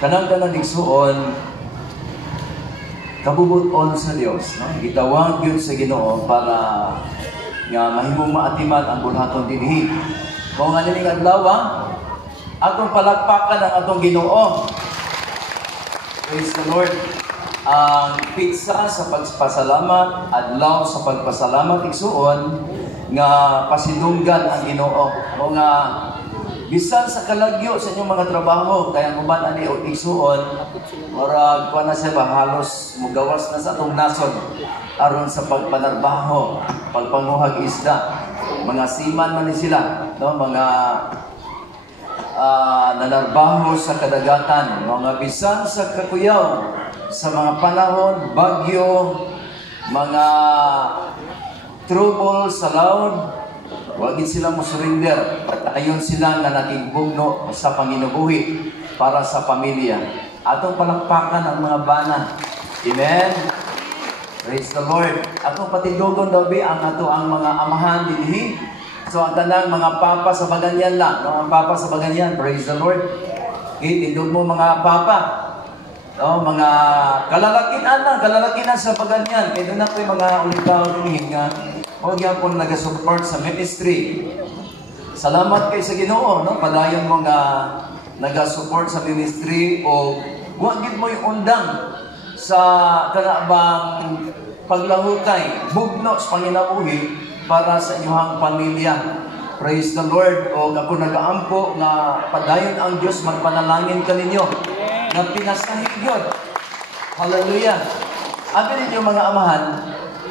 kanang igsuon kabubuton sa Dios, no? Gitawag yun sa Ginoo para nga mahimong maatiman ang bulhaton dinhi. Kung ano ning adlaw, atong palakpakan ang atong Ginoo. Praise the Lord. Ang pizza sa pagpasalamat, adlaw sa pagpasalamat igsuon nga pasidunggan ang Ginoo. O nga bisan sa kalagyo sa inyong mga trabaho, kaya kuman ani og igsuon, murag kuan na siya ba halos mugawas na sa atong nasod aron sa pagpanarbaho, pagpanguhag isda. Mga siman man ni sila, no? Mga nanarbaho sa kadagatan, mga bisan sa kakuyaw, sa mga panahon, bagyo, mga trouble sa laod, wagin sila mo surrender. Patayon sila nga nakigbugno sa panginubuhi para sa pamilya. Atong palakpakan ang mga bana. Amen? Praise the Lord. Atong patidugon daw ang ato ang mga amahan dinhi. So ang tanang mga papa sa baganyan lang. No? Ang papa sa baganyan. Praise the Lord. Itindog mo mga papa. No? Mga kalalakinan sa baganyan. Kaya doon ako yung mga ulitaw dinhi nga huwag yan po nag-support sa ministry. Salamat kayo sa Ginoo, no? Padayon mo nga nag-support sa ministry o huwag mo yung undang sa kanabang paglahutay, bugno sa panginabuhi para sa inyong pamilya. Praise the Lord. O ako nag-aampo na padayon ang Diyos magpanalangin ka ninyo na pinasahig yun. Hallelujah. Abi ninyo mga amahan,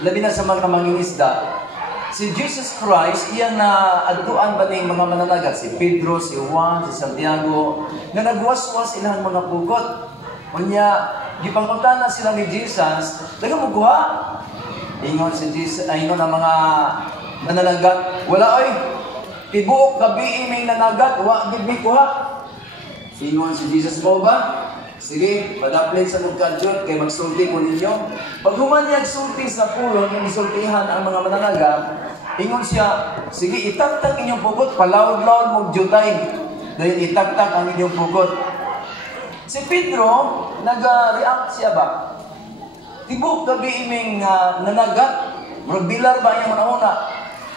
labi na sa mga mangingisda, si Jesus Christ, iyan na adtuan ba ng mga mananagat? Si Pedro, si Juan, si Santiago, na nagwaswas ilang mga pugot. Unya, gipangunta na sila ni Jesus, daga mo kuha? Ingon si Jesus, ingon ang mga mananagat, wala oy, tibuok gabi may nanagat, wa gid mi kuha. Ingon si Jesus mo ba? Sige, padaplin sa mugkadjot kay magsulti ko ninyo. Pag humanyag sulti sa pulong, yung isultihan ang mga mananaga, ingon siya, sige, itaktak inyong pugot, palawad-lawad mong jutay. Dahil itaktak ang inyong pugot. Si Pedro, nag-react siya ba? Tibok gabi iming nanagat, magbilar ba yung una-una?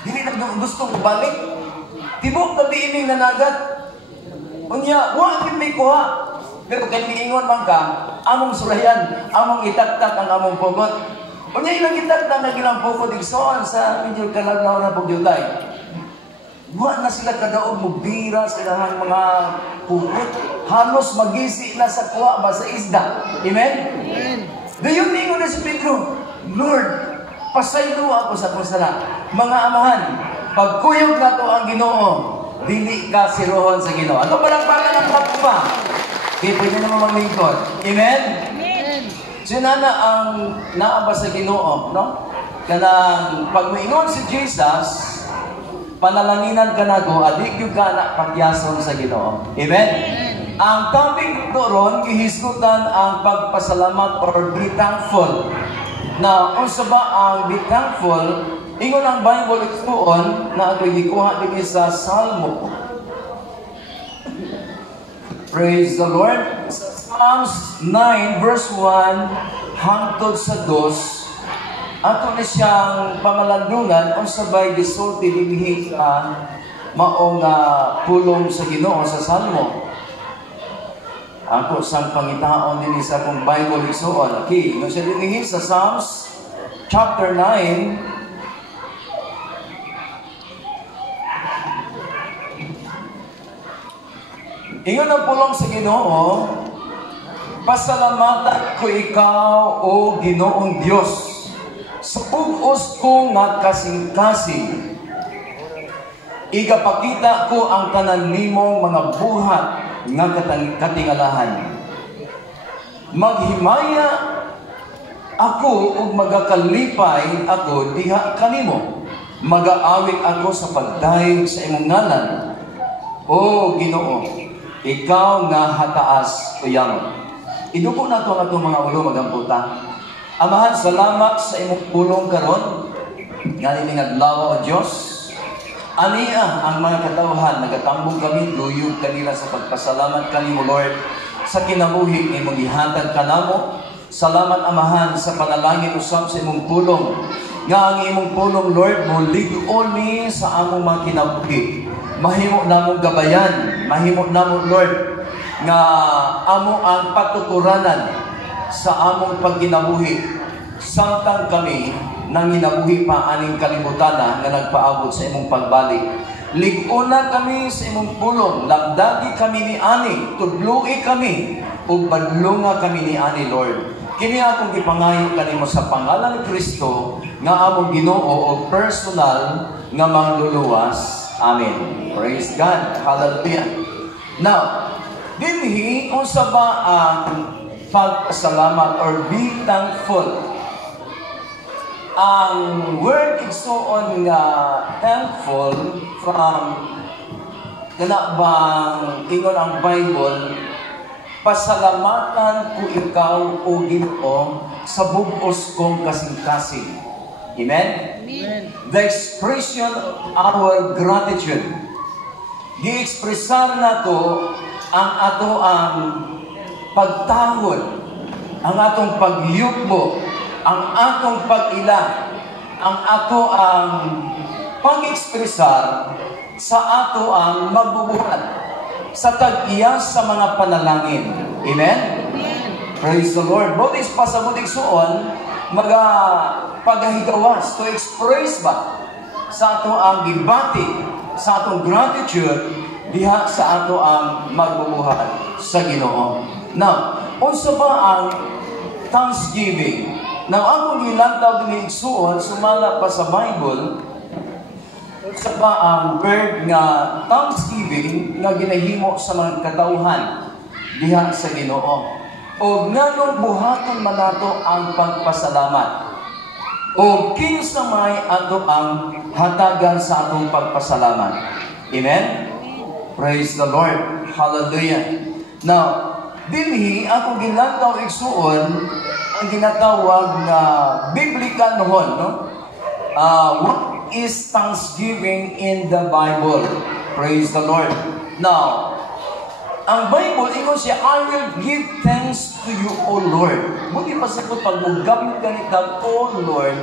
Dili na gustong balik. Tibok gabi iming nanagat. Unya, wakit may kuha. Pero kay miingon man ka, among surayan, among itaktak ang among pugot. Unya ilang itaktak na gilang pugot, igsoon sa medyo kalagnaw na pugyutay. Buwan na sila kadaog magbira sa ilang mga pugot. Halos magisi na sa kuha ba sa isda. Amen? Amen. Dayon miingon na si Pedro, Lord, pasaylo ako sa kusala. Mga amahan, pagkuyog na to ang Ginoo, dili ka sirohon sa Ginoo. Ato palagpagan ang kapuma. Okay, pwede naman maglingkod. Amen? Amen. So, ang naaba sa Ginoo, no? Kanang pag maingon si Jesus, panalanginan ka na ko, adik yung ka na pagyason sa Ginoo. Amen? Amen. Ang topic doon, gihisgutan ang pagpasalamat or be thankful. Na, unsa ba ang be thankful, ingon ang Bible ituon na ito'y gikuha din sa Salmo. Praise the Lord. Psalms 9 verse 1 hangtod sa 2 ato na siyang pamalandungan o sabay gisulti dinhi sa maong pulong sa Ginoo sa Salmo. Ako sang pangitaon dinhi sa akong Bible isuon. Okay, no siya dinhi sa Psalms chapter 9 ingon ang pulong sa Ginoo, pasalamatan ko ikaw, O Ginoong Diyos, sa pug-os ko nga kasing-kasing. Igapakita ko ang tanan nimong mga buhat nga katingalahan. Maghimaya ako ug magakalipay ako diha kanimo. Mag-aawit ako sa pagdayeg sa imong ngalan. O Ginoo, ikaw nga hataas uyang. Iduko na ito ang mga ulo magamputa. Amahan, salamat sa imong pulong karon. Nga nining adlaw o Diyos. Aniya ang mga katawhan, nagatambong kami, luyog kanila sa pagpasalamat kanimo, Lord, sa kinabuhi imong gihatag kanamo. Salamat Amahan sa panalangin usab sa imong pulong. Nga ang imong pulong Lord mo lig-on ni sa among mga kinabuhi. Mahimo namong gabayan, mahimo namo Lord nga amo ang patukuranan sa among pagkinabuhi. Samtang kami nang ginabuhi pa aning kalibutan nga nagpaabot sa imong pagbalik. Lig-una kami sa imong pulong, labdagi kami ni ani, tudloi kami, ug badlunga kami ni ani Lord. Kini akong gipangayo kanimo sa pangalan ni Kristo nga among Ginoo o personal nga mangluluwas. Amen. Praise God. Hallelujah. Now, dinhi unsa ba ang pagpasalamat or be thankful? Ang word igsuon nga thankful from kana bang ingon ang Bible, pasalamatan ko ikaw o Ginoo sa bug-os kong kasing-kasing. Amen? Amen? The expression of our gratitude. Gi-expressar na to ang pagtahod, ang atong pagyukbo, ang atong pag-ila, ang ato ang pag-expressar sa ato ang magbubuhat sa tag-iyas sa mga panalangin. Amen? Praise the Lord. Both is pasabutig suon, mga paghahigawas to express ba sa ato ang gibati, sa atong gratitude, diha sa ato ang magbubuhat sa Ginoo. Now, unsa ba ang thanksgiving? Now, akong gilantaw din igsuon, sumala pa sa Bible, sa ba ang word nga thanksgiving nga ginahimo sa mga katawhan diha sa Ginoo. O nganong buhaton man nato ang pagpasalamat. O kinsa may ato ang hatagan sa atong pagpasalamat. Amen? Praise the Lord. Hallelujah. Now, dinhi ako gilantaw igsuon ang ginatawag na biblical nohon, no? What is thanksgiving in the Bible? Praise the Lord. Now, ang Bible, ingon siya, I will give thanks to you, O Lord. Buti pa sa pag gamit ganitang, O Lord,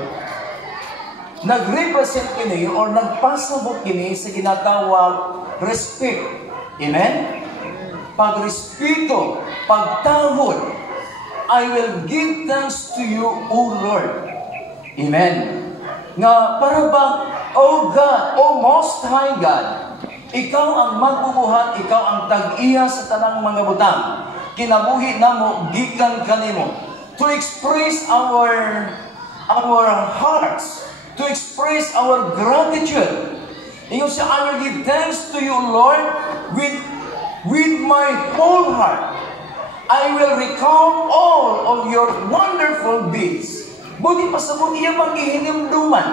nag-represent kini or nagpasabot kini sa ginatawag respect. Amen? Pagrespeto, pagtahod, I will give thanks to you, O Lord. Amen? Nga para bang, O God, O Most High God, ikaw ang magbubuhat, ikaw ang tag-iya sa tanang mga butang. Kinabuhi namo gikan kanimo. To express our hearts, to express our gratitude. Ingon siya, I will give thanks to you, Lord, with my whole heart. I will recount all of your wonderful deeds. Buti pa sa buti iya pang gihinimduman.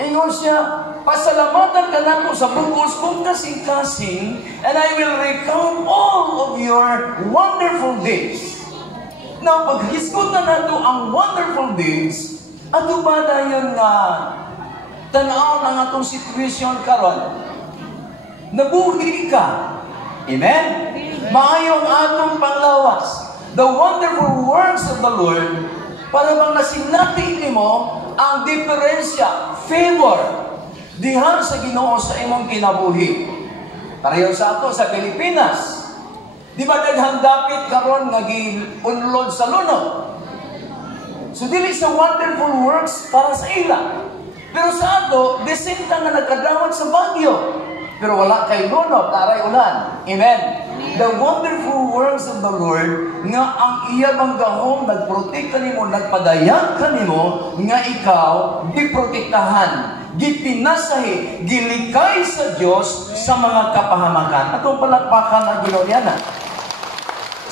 Ingon siya, pasalamatan ka na ko sa bugos kong kasing-kasing, and I will recount all of your wonderful deeds. Now, paghisgutan na ito ang wonderful deeds, ato ba dayon nga tanaw ng atong situation karon? Nabuhi ka. Amen? Maayong atong panglawas. The wonderful works of the Lord, para bang nasinati mo ang diferensya, favor, diha sa Ginoo sa imong kinabuhi. Pareho sa ato sa Pilipinas. Di ba daghang dapit karon nga giunlod sa lunod? So dili sa wonderful works para sa ila. Pero sa ato, desinta nga nagkadawat sa bagyo. Pero wala kay lunod, taray ulan. Amen? The wonderful works of the Lord, nga ang iya bang gahom, nagprotekta nimo, nagpadayag kanimo, nga ikaw, giprotektahan, gipinasahi, gilikay sa Dios sa mga kapahamakan. Atong palakpakan ang ginonyana.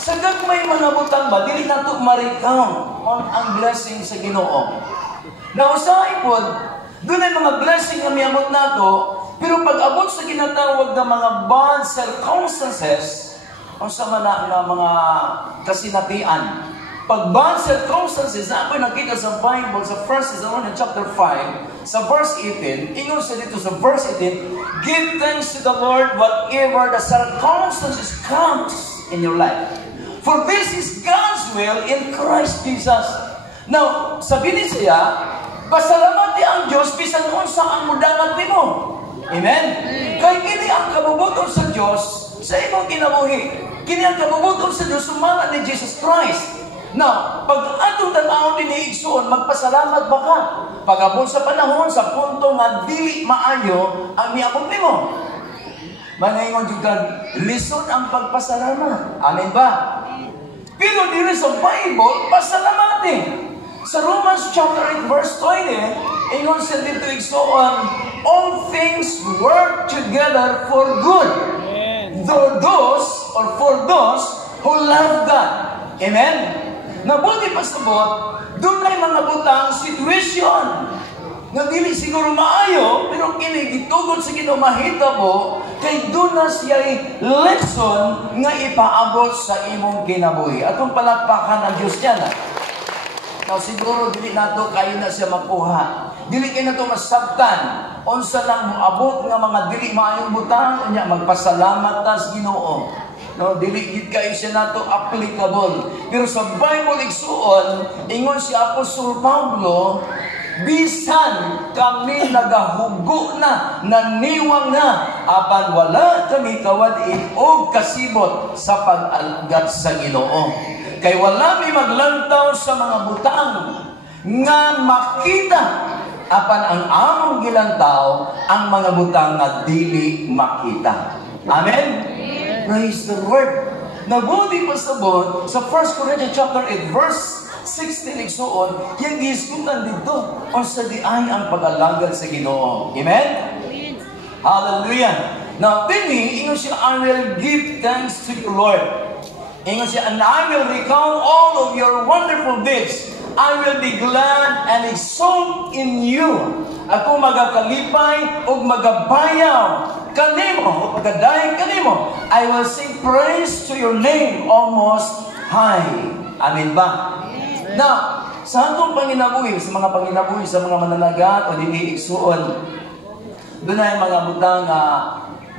Sa gagmay mga butang ba, dili nato ma-recount on ang blessing sa Ginoo. Now, sa ipod, doon ay mga blessing nga miamot nato, pero pag abot sa ginatawag na mga bad circumstances, o sa mga kasinatian, pag bad circumstances, na ako'y nakita sa Bible, sa 1 Thessalonians chapter 5, sa verse 18, ingon siya dito sa verse 18, give thanks to the Lord whatever the circumstances comes. in your life. For this is God's will in Christ Jesus. Now, sabi ni siya, pasalamati ang Diyos bisan kung saan mudangat nimo. Amen? Kaya kini ang kabubuton sa Diyos sa imong kinabuhi. Kini ang kabubuton sa Diyos sumala ni Jesus Christ. Now, pag atong tanawon din igsoon, magpasalamat ba ka? Pag-abot sa panahon, sa punto nga dili maayo ang miabot nimo. Mangingon juga, lison ang pagpasalamat. Amen ba? Pero dili sa Bible, pasalamatin. Sa Romans chapter 8 verse 20, ingon sa dito igsoon, all things work together for good. For those who love God. Amen? Nabuti pasabot, doon ay mga butang situation nga dili siguro maayo, pero kinigitugod sa Ginoo mahitabo kay doon na siya lesson nga ipaabot sa imong kinabuhi. Atong palakpakan ang Diyos yan. Now siguro dili nato kayo na siya makuha. Dili kayo na ito masabtan. Unsa lang moabot nga mga dili maayong butang, unya magpasalamat ta sa Ginoo. No, dili gid kayo siya nato applicable. Pero sa Bible igsuon, ingon si Apostol Pablo, bisan kami nagahugo na, naniwang na, apan wala kami kawadin o kasibot sa pag-algat sa Ginoo. Kay wala mi maglantaw sa mga butang nga makita, apan ang among gilantaw ang mga butang nga dili makita. Amen? Praise the Lord. Nabuti pasabot sa 1 Corinthians chapter 8 verse 16 igsuon, yang gisgutan dito o sa di ay ang pag-alagad sa Ginoo. Amen? Hallelujah. Now, dini, ingon siya, I will give thanks to you, Lord. Ingon siya, and I will recount all of your wonderful deeds. I will be glad and exult in you. Ako magakalipay o magabayaw kanimo o pagadaig kanimo. I will sing praise to your name almost high. Amen ba? Now, sa atong panginabuhi, sa mga mananagat o dili igsuon, doon ay mga butang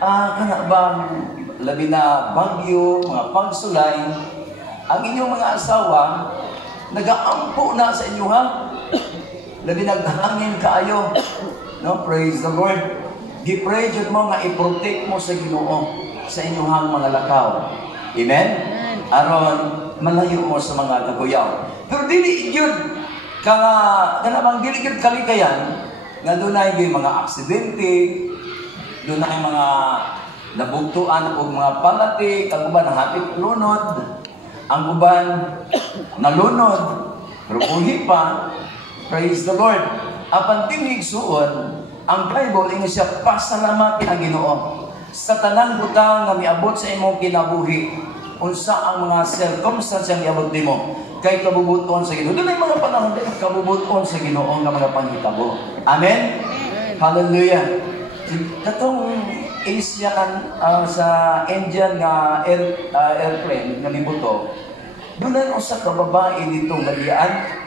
kana bang labi na bagyo, mga pagsulay, ang inyong mga asawa nagaampo na sa inyo ha. Labi naghangin kaayo. No, praise the Lord. Gi-pray jud mo nga i-protect mo sa Ginoo sa inyong mga lakaw. Amen? Aron malayo mo sa mga kaguyaw. Pero dili gyud kanabang dili gyud kalikayan nga dunay mga aksidente, dunay mga nabugtuan og mga palati, ang uban hapit lunod, ang uban nalunod, pero buhi pa. Praise the Lord. Apan tinig suon, ang Bible ingon siya pasalamati ang Ginoo sa tanang butang nga miabot sa imong kinabuhi. Unsa ang mga circumstance ang miabot nimo kay kabubuton sa Ginoo. Dunay mga panahon din kabubuton sa Ginoo nga mga panghitabo. Amen. Hallelujah. Katong Asian sa Indian nga airplane nga nibuto. Dunay usa ka babae dito nga diyan